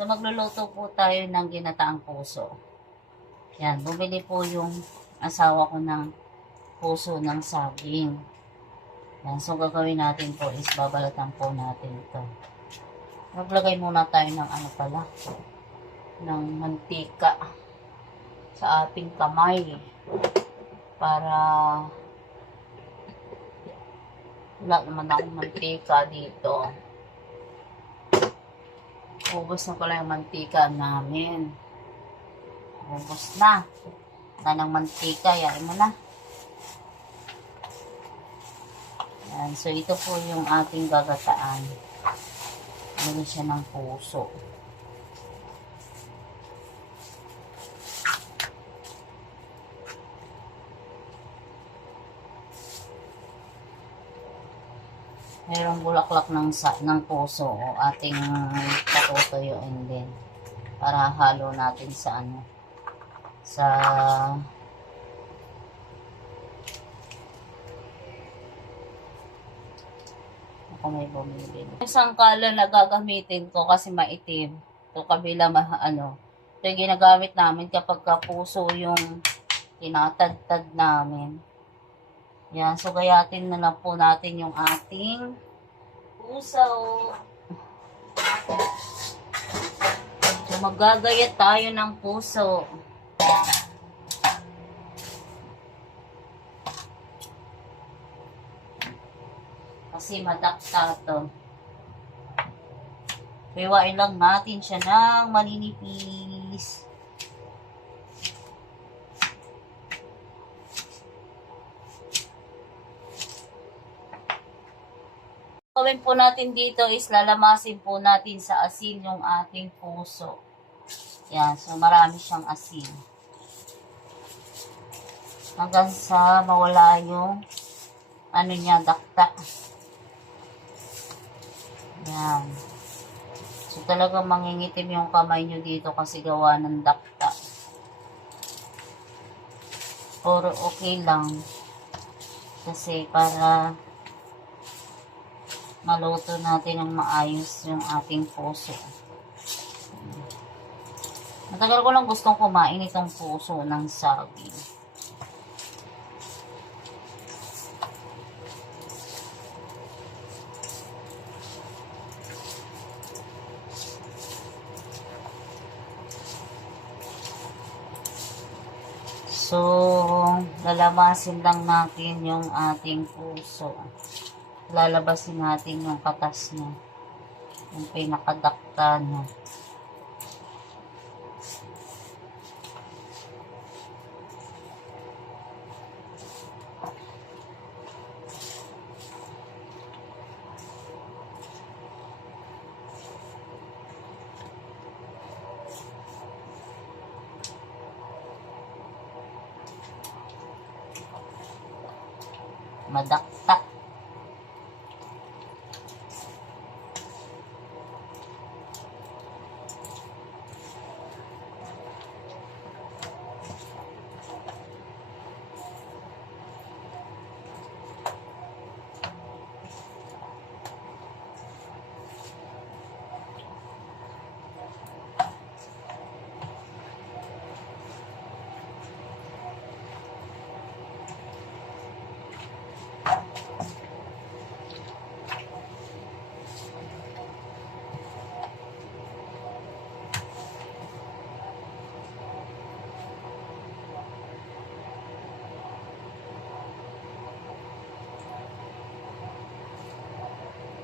So, magluluto po tayo ng ginataang puso. Yan, bumili po yung asawa ko ng puso ng saging. Yan, so gagawin natin po is babalatan po natin ito. Maglagay muna tayo ng ng mantika sa ating kamay para wala naman akong mantika dito. Ubos na pala yung mantika namin. Ubos na. Wala ng mantika. Yain mo na. Yan. So, ito po yung ating gagataan. Lagyan siya ng puso. Mayroong bulaklak ng puso o ating patutuyuin din para halo natin sa ako may bumili. Isang color na gagamitin ko kasi maitim. Ito kabila ito yung ginagamit namin kapag puso yung tinatadtad namin. Yan, so gayatin na lang po natin yung ating puso. So magagayat tayo ng puso. Kasi madakta to. Hiwain lang natin siya ng maninipis. Gawin po natin dito is lalamasin po natin sa asin yung ating puso. Yan, so marami siyang asin. Hanggang sa mawala yung dakta. Yan. So talagang mangingitim yung kamay nyo dito kasi gawa ng dakta. Pero okay lang. Kasi para maluto natin ng maayos yung ating puso. Matagal ko lang gustong kumain itong puso ng saging. So, lalamasin lang natin yung ating puso. Lalabasin natin yung katas niya. Yung pinakadakta niya. Madakta.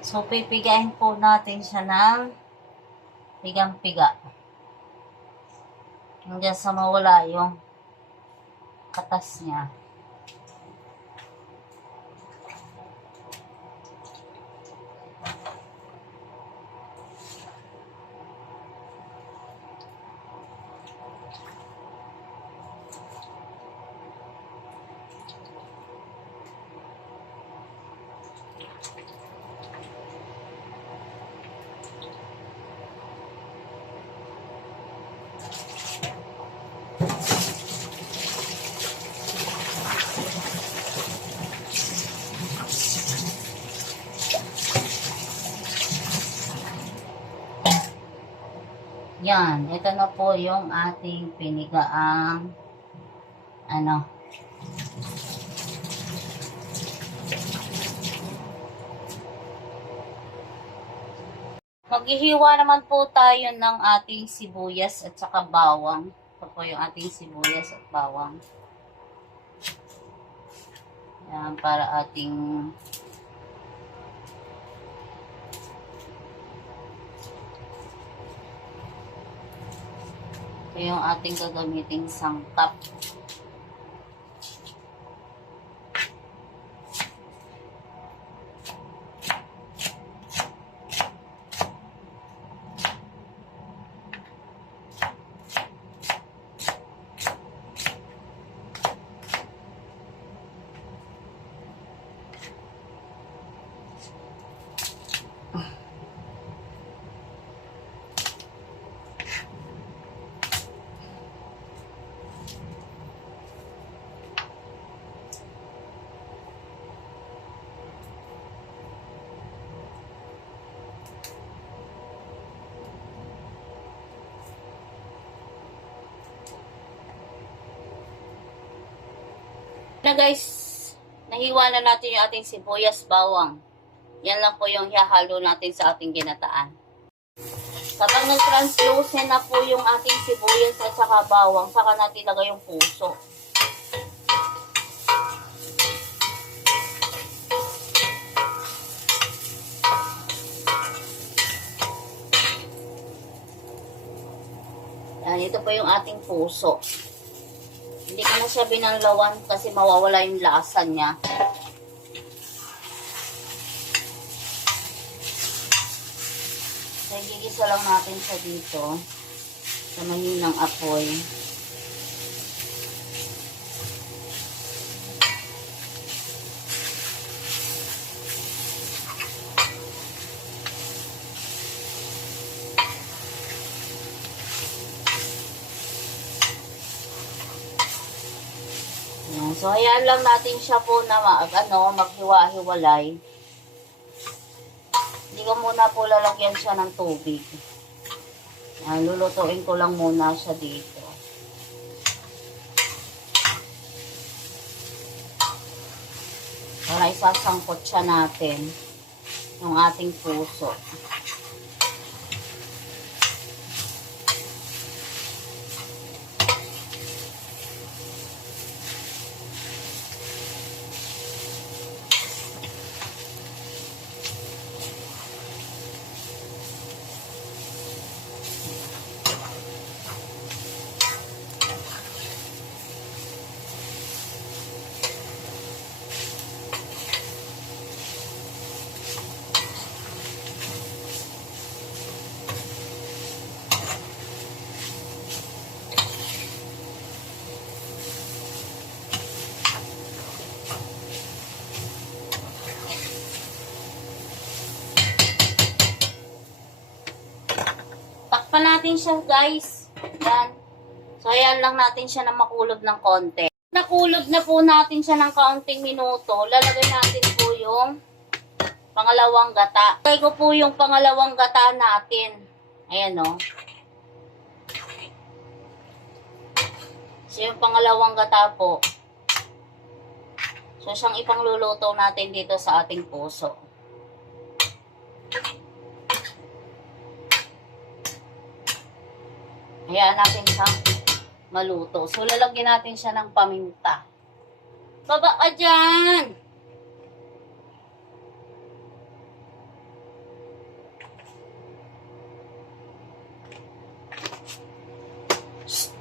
So, pipigain po natin siya ng pigang-piga. Hanggang sa mawala yung katas niya. Yan, ito na po yung ating pinigaang ano. Maghihiwa naman po tayo ng ating sibuyas at saka bawang. Ito po yung ating sibuyas at bawang. Yan, para ating ito yung ating gagamiting sangkap. Na guys, nahiwa na natin yung ating sibuyas, bawang. Yan lang po yung hihalo natin sa ating ginataan. Kapag nag-translucent na po yung ating sibuyas at saka bawang, saka natin lagay yung puso. Yan, ito po yung ating puso. Hindi ko na siya binanlawan kasi mawawala yung lasa niya. So, gigisa lang natin siya dito sa mahinang apoy. So, hayaan lang natin siya po na maghiwa-hiwalay. Hindi ko muna po lalagyan siya ng tubig. Lulutuin ko lang muna siya dito. Para isasangkot siya natin yung ating puso. Takpan natin siya, guys. Yan. So, ayan lang natin siya na makulog ng konti. Nakulog na po natin siya ng kaunting minuto. Lalagay natin po yung pangalawang gata. Lagay ko po yung pangalawang gata natin. Ayan, o. So, yung pangalawang gata po. So, siyang ipangluluto natin dito sa ating puso. Hayaan natin siya maluto. So, lalagyan natin siya ng paminta. Baba ka dyan! Shhh!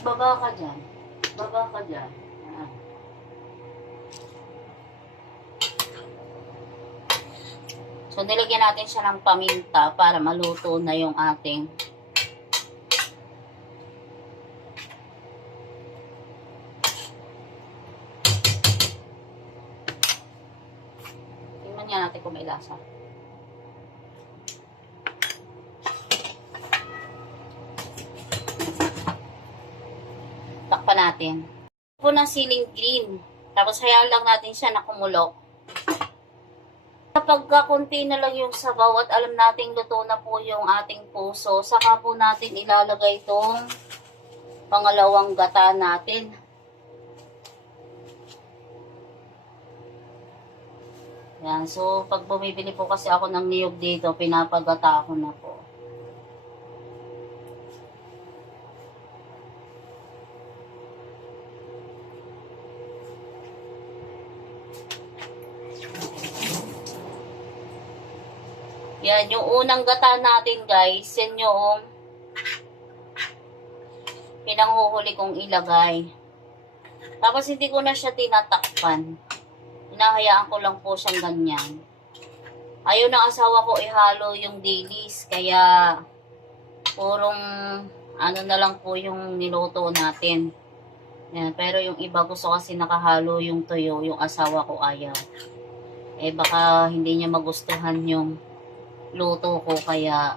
Baba ka dyan. Baba ka dyan. So, nilagyan natin siya ng paminta para maluto na yung ating tingnan nga natin kung may lasa. Takpan natin. Po ng siling green. Tapos hayaan lang natin siya na kumulo. Kapag konti na lang yung sabaw at alam nating luto na po yung ating puso, saka po natin ilalagay itong pangalawang gata natin. Yan. So, pag bumibili po kasi ako ng niyog dito, pinapagata ko na po. Yan, yung unang gata natin guys, yan yung pinanghuhuli kong ilagay. Tapos hindi ko na siya tinatakpan. Hinahayaan ko lang po siyang ganyan. Ayaw ng asawa ko ihalo yung dilis, kaya purong ano na lang po yung niluto natin. Yan, pero yung iba gusto kasi nakahalo yung tuyo, yung asawa ko ayaw. Eh baka hindi niya magustuhan yung luto ko, kaya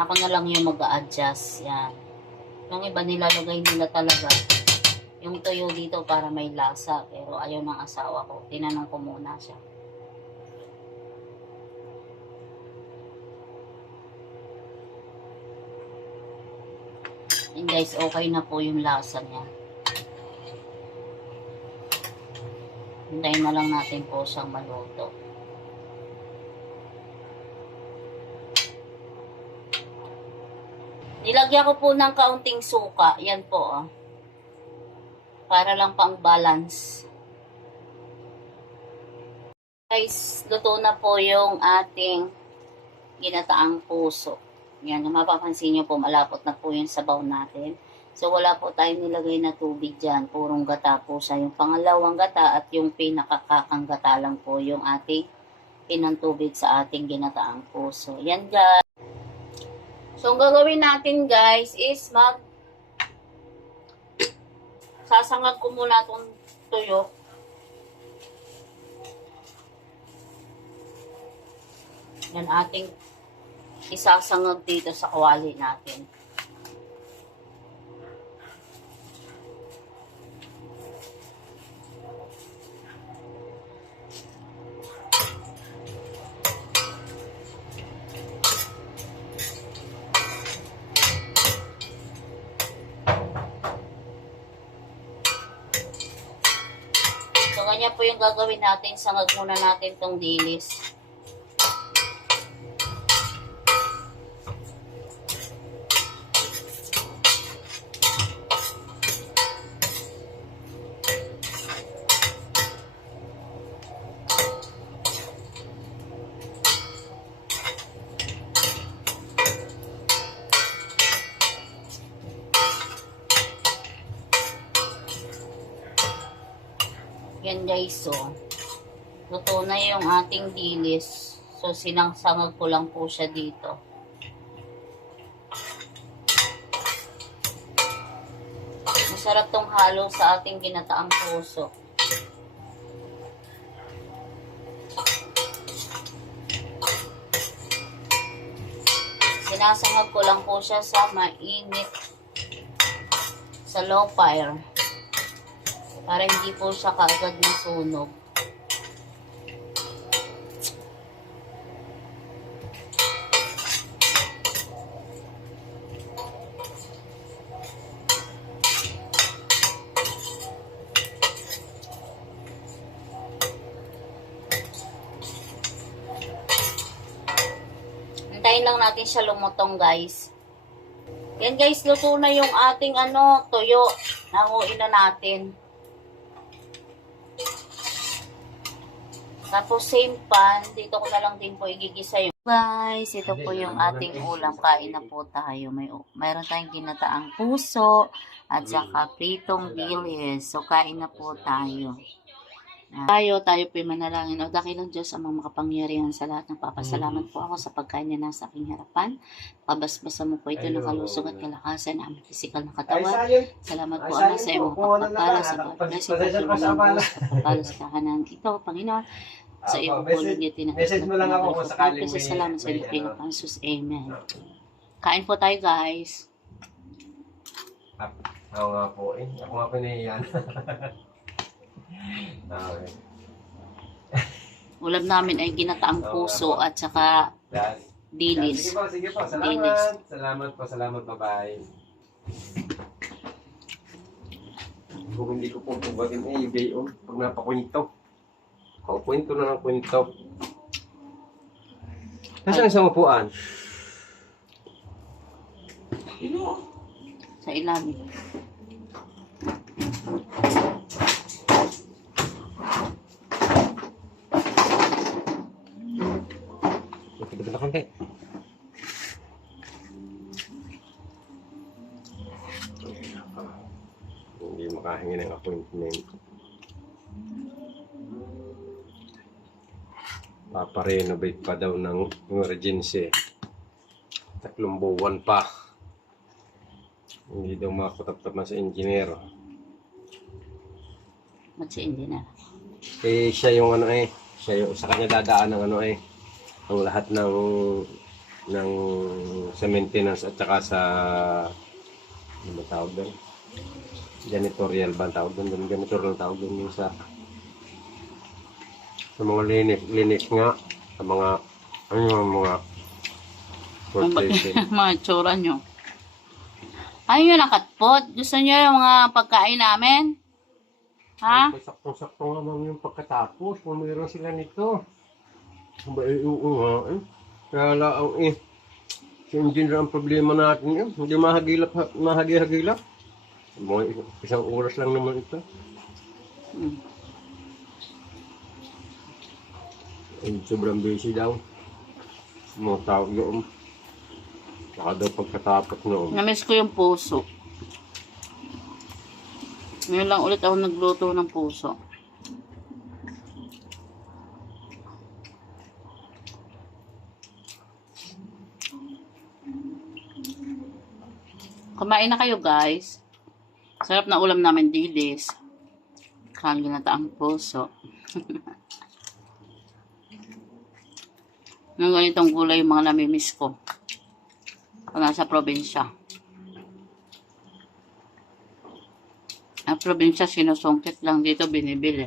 ako na lang yung mag-a-adjust. Yan. Yung iba nilalagay nila talaga yung tuyo dito para may lasa, pero ayaw ng asawa ko. Tinanong ko muna siya. And guys, okay na po yung lasa niya. Hintayin na lang natin po siyang maluto. Nilagyan ko po ng kaunting suka. Yan po, oh. Para lang pang balance. Guys, luto na po yung ating ginataang puso. Yan, mapapansin nyo po, malapot na po yung sabaw natin. So, wala po tayong nilagay na tubig dyan. Purong gata po siya. Yung pangalawang gata at yung pinakakakang gata lang po yung ating pinantubig sa ating ginataang puso. Yan, guys. So, ang gagawin natin, guys, is sasangag ko muna itong tuyo. Yan ating isasangag dito sa kawali natin. So, ganyan po yung gagawin natin. Sangag muna natin tong dilis. Yan guys, so luto na yung ating dilis. So sinangsangag ko lang po siya dito. Masarap tong halo sa ating ginataang puso. Sinasangag ko lang po siya sa mainit, sa low fire, para hindi po siya kaagad masunog. Hintayin lang natin siya lumutong, guys. Yan guys, luto na yung ating tuyo. Nanguin na natin. Tapos same pan, dito ko na lang din po igigisa yung guys, ito po yung ating ulam. Kain na po tayo. Mayroon tayong ginataang puso at saka pritong dilis. So kain na po tayo. Tayo po manalangin. O dakilang Diyos ang mga makapangyarihan sa lahat. Nagpapasalamat po ako sa pagkain na nasa aking harapan. Pabasbasa mo po ito ng kalusog at kalakasan ng aming pisikal na katawan. Salamat po Ama sa iyong pagpapala sa pagkakas at pagpapala sa kahanan. Ito, Panginoon, sa iyong pulong niya message mo lang ako kung sakaling may salamat sa iyong Panginoon. Amen. Kain po tayo, guys. Ako nga po eh. Ako nga po nahiyan. Okay. Ulam namin ay ginataang puso at saka Yan. dilis. Sige po. Dilis. Salamat. Bye-bye. Kung hindi ko po pagbatin yung gayon, pag napakwento. Kwento na ng kwento. Nasaan isang upuan? Sa ilalim. Tigil na konti. Hindi makahingi ng appointment. Paparenovate pa daw ng emergency. 3 buwan pa. Hindi daw makatap-tapan sa engineer. Ba't si engineer? Eh, siya yung ano eh. Siya yung, sa kanya dadaan ng ano eh. Ang lahat ng sa maintenance at saka sa ano ba tawag doon? Janitorial ba ang tawag doon? Janitorial ang tawag doon yung sa mga linis nga. Sa mga ano yung mga Mga tsura nyo. Ayun yung nakatpot. Gusto nyo yung mga pagkain namin? Ha? Saktong-sakto nga ma'am yung pagkatapos. Kung mayroon sila nito. Ba, oo nga eh. Kaya lang eh. Si engineer ang problema natin eh. Hindi mahagi-hagilap. Isang oras lang naman ito. Eh, sobrang busy daw. Mga tao doon. Saka daw pagkatapos noon. Namiss ko yung puso. Ngayon lang ulit ako nagluto ng puso. Kumain na kayo guys. Sarap na ulam namin dilis. Kang ginataang puso. Yung ganitong gulay yung mga namimiss ko. Pag nasa probinsya. Ang probinsya sinusungkit lang dito binibili.